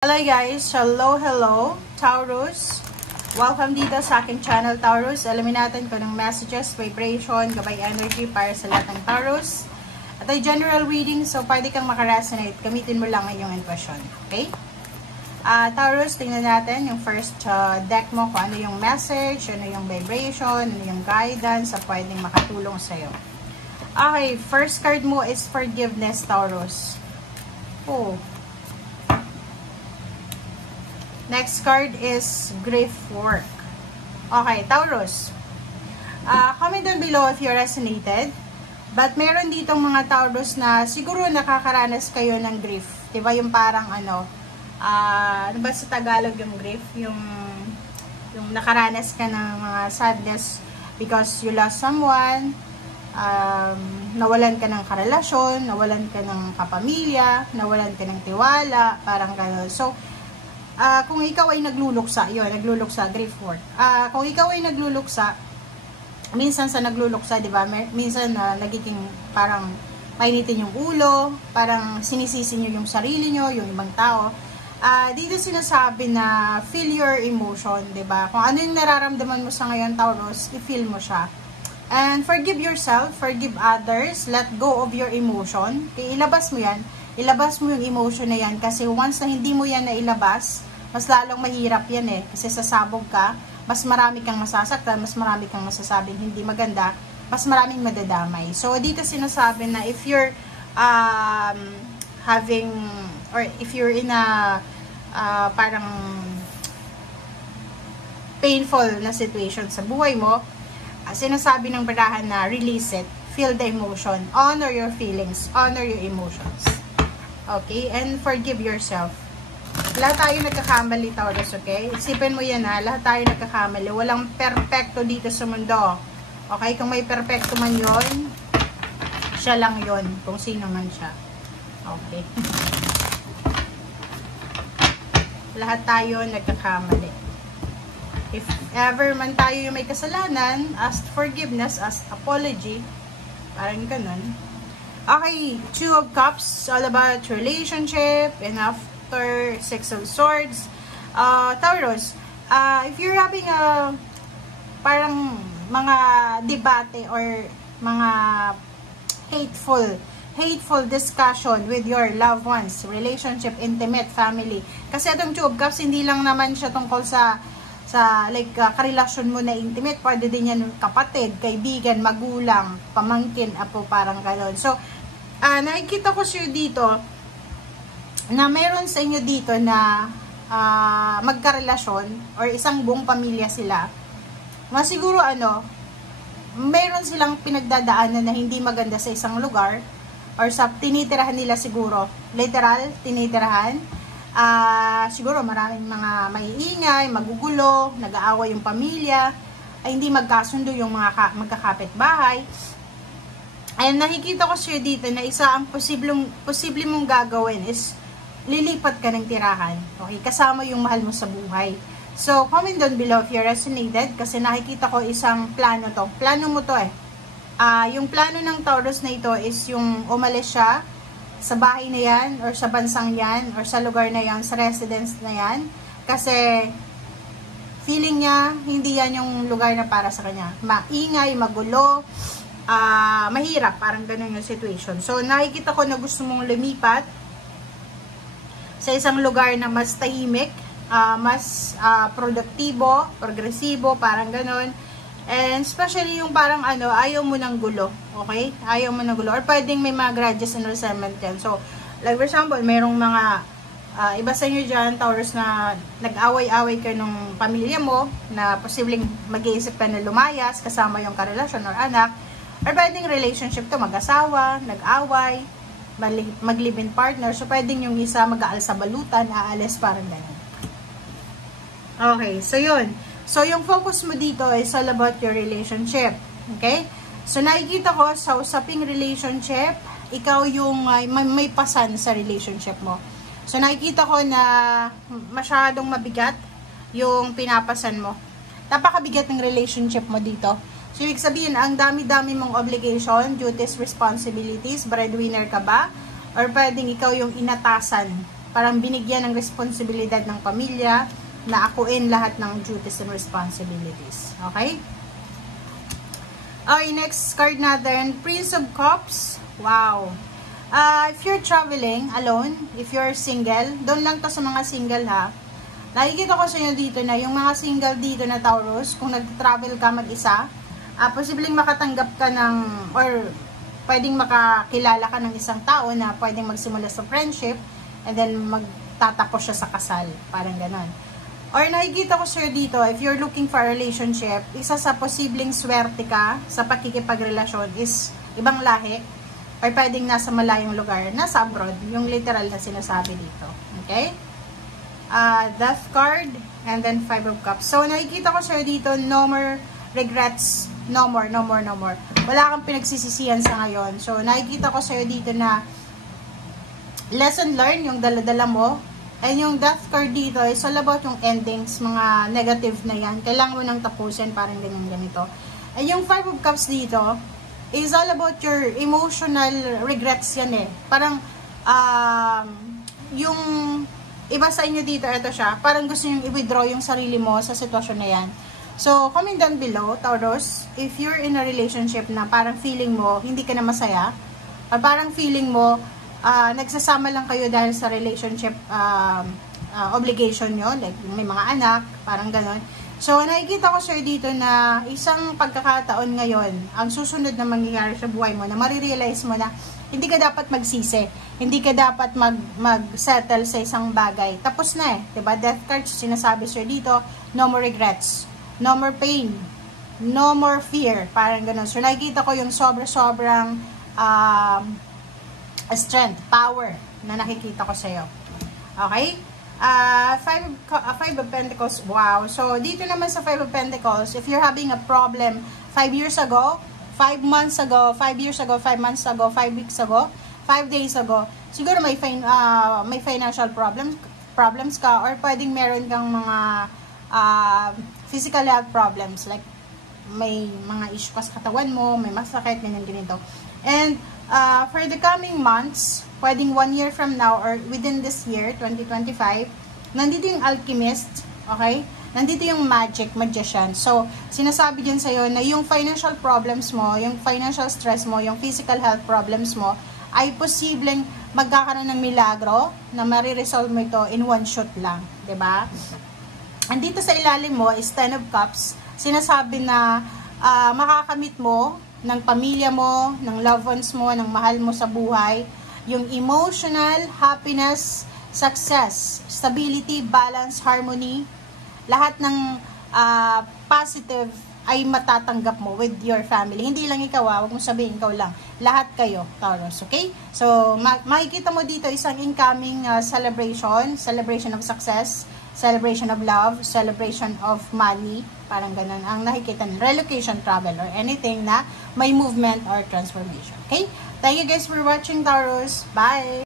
Hello guys! Hello Taurus! Welcome dito sa aking channel Taurus. Alamin natin kung anong messages, vibration, gabay energy para sa lahat ng Taurus. At ay general reading, so pwede kang makaresonate. Gamitin mo lang ang iyong intuition. Okay? Taurus, tingnan natin yung first deck mo kung ano yung message, ano yung vibration, ano yung guidance sa pwedeng makatulong sa'yo. Okay, first card mo is forgiveness, Taurus. Next card is grief work. Okay, Taurus. Comment down below if you resonated. But meron ditong mga Taurus na siguro nakakaranas kayo ng grief. Diba yung parang ano ba sa Tagalog yung grief? Yung nakaranas ka ng mga sadness because you lost someone, nawalan ka ng karelasyon, nawalan ka ng kapamilya, nawalan ka ng tiwala, parang gano'n. So, kung ikaw ay nagluluksa, grief work. Kung ikaw ay nagluluksa, minsan sa nagluluksa, di ba, minsan nagiging parang mainitin yung ulo, parang sinisisi nyo yung sarili nyo, yung ibang tao. Dito sinasabi na feel your emotion, di ba? Kung ano yung nararamdaman mo sa ngayon, Taurus, i-feel mo siya. And forgive yourself, forgive others, let go of your emotion. Kaya ilabas mo yan, ilabas mo yung emotion na yan kasi once na hindi mo yan nailabas, mas lalong mahirap yan eh. Kasi sasabog ka, mas marami kang masasaktan, mas marami kang masasabing hindi maganda, mas maraming madadamay. So, dito sinasabi na if you're if you're in a parang painful na situation sa buhay mo, sinasabi ng barahan na release it, feel the emotion, honor your feelings, honor your emotions. Okay? And forgive yourself. Lahat tayo nagkakamali, Taurus, okay? Isipin mo yan ha, lahat tayo nagkakamali. Walang perfecto dito sa mundo. Okay? Kung may perfecto man yon, siya lang yon, kung sino man siya. Okay? Lahat tayo nagkakamali. If ever man tayo yung may kasalanan, ask forgiveness, ask apology. Parang ganun. Okay, Two of Cups, all about relationship, and after Six of Swords. Taurus, if you're having parang mga debate or mga hateful discussion with your loved ones, relationship, intimate, family. Kasi itong Two of Cups, hindi lang naman siya tungkol sa like karelasyon mo na intimate, pwede din yan kapatid, kaibigan, magulang, pamangkin, apo, parang gano'n. So, nakikita ko siya dito na meron sa inyo dito na magkarelasyon or isang buong pamilya sila. Masiguro meron silang pinagdadaanan na hindi maganda sa isang lugar or sa tinitirahan nila siguro. Literal, tinitirahan. Siguro maraming mga maiingay, magugulo, nag-aaway yung pamilya, ay hindi magkasundo yung mga magkakapit-bahay. Ay nakikita ko siya dito na isa ang posible mong gagawin is lilipat ka ng tirahan. Okay, kasama yung mahal mo sa buhay. So, comment down below if you resonated kasi nakikita ko isang plano to. Plano mo to eh. Yung plano ng Taurus na ito is yung umalis siya sa bahay na yan, or sa bansang yan, or sa lugar na yan, sa residence na yan. Kasi, feeling niya, hindi yan yung lugar na para sa kanya. Maingay, magulo, mahirap, parang ganun yung situation. So, nakikita ko na gusto mong lumipat sa isang lugar na mas tahimik, mas produktibo, progresibo, parang ganun. And especially yung parang ayaw mo ng gulo, okay? Ayaw mo ng gulo. Or pwedeng may mga grudges and resentment yan. So, like for example, merong mga iba sa inyo dyan, Taurus, na nag-away-away ka ng pamilya mo, na posibleng mag-iisip ka na lumayas, kasama yung karelasyon or anak. Or pwedeng relationship to, mag-asawa, nag-away, mag-live-in partner. So, pwedeng yung isa mag-aal sa balutan, aalis, parang ganyan. Okay, so yun. So, yung focus mo dito is all about your relationship. Okay? So, nakikita ko sa usaping relationship, ikaw yung may pasan sa relationship mo. So, nakikita ko na masyadong mabigat yung pinapasan mo. Napakabigat ng relationship mo dito. So, ibig sabihin, ang dami-dami mong obligation, duties, responsibilities, breadwinner ka ba? Or pwedeng ikaw yung inatasan Parang binigyan ng responsibilidad ng pamilya na akuin lahat ng duties and responsibilities. Okay? Okay, next card natin, Prince of Cups. Wow. If you're traveling alone, if you're single, doon lang to sa mga single ha. Nakikita ko sa inyo dito na yung mga single dito na Taurus, kung nag-travel ka mag-isa, posibleng makatanggap ka ng, or pwedeng makakilala ka ng isang tao na pwedeng magsimula sa friendship, and then magtatapos siya sa kasal. Parang ganon. Or nakikita ko sir dito, if you're looking for a relationship, isa sa posibleng swerte ka sa pakikipagrelasyon is ibang lahi, or pwedeng nasa malayong lugar, nasa abroad, yung literal na sinasabi dito. Okay? Death card, and then 5 of Cups. So, nakikita ko sir dito, no more regrets, no more. Wala kang pinagsisisihan sa ngayon. So, nakikita ko sir dito na lesson learned, yung dala-dala mo. And yung death card dito is all about yung endings, mga negative na yan. Kailangan mo nang tapusin, parang ganito. And yung 5 of Cups dito is all about your emotional regrets yan eh. Parang, yung iba sa inyo dito, ito siya, parang gusto nyo i-withdraw yung sarili mo sa sitwasyon na yan. So, comment down below, Taurus, if you're in a relationship na parang feeling mo, hindi ka na masaya, or parang feeling mo, nagsasama lang kayo dahil sa relationship obligation nyo, like may mga anak, parang ganon. So, nakikita ko sir dito na isang pagkakataon ngayon, ang susunod na mangyayari sa buhay mo, na marirealize mo na hindi ka dapat magsisi, hindi ka dapat mag-settle sa isang bagay. Tapos na eh, diba? Death card, sinasabi sir dito, no more regrets, no more pain, no more fear, parang ganon. So, nakikita ko yung sobrang strength, power na nakikita ko sa'yo. Okay? 5 of Pentacles. Wow. So, dito naman sa 5 of Pentacles, if you're having a problem 5 years ago, 5 months ago, 5 years ago, 5 months ago, 5 weeks ago, 5 days ago, siguro may financial problems ka, or pwedeng meron kang mga physical health problems, like may mga issue ka sa katawan mo, may masakit, ganito. And for the coming months, pwedeng 1 year from now or within this year, 2025, nandito yung alchemist, okay? Nandito yung magician. So, sinasabi din sa'yo na yung financial problems mo, yung financial stress mo, yung physical health problems mo, ay posibleng magkakaroon ng milagro na mariresolve mo ito in one shot lang. 'Di ba? Andito sa ilalim mo is 10 of Cups. Sinasabi na makakamit mo ng pamilya mo, ng loved ones mo, ng mahal mo sa buhay, yung emotional, happiness, success, stability, balance, harmony, lahat ng positive ay matatanggap mo with your family. Hindi lang ikaw, huwag mo sabihin ikaw lang. Lahat kayo, Taurus, okay? So, makikita mo dito isang incoming celebration of success, celebration of love, celebration of money, parang ganun ang nakikita ng relocation, travel, or anything na may movement or transformation, okay? Thank you guys for watching, Taurus. Bye!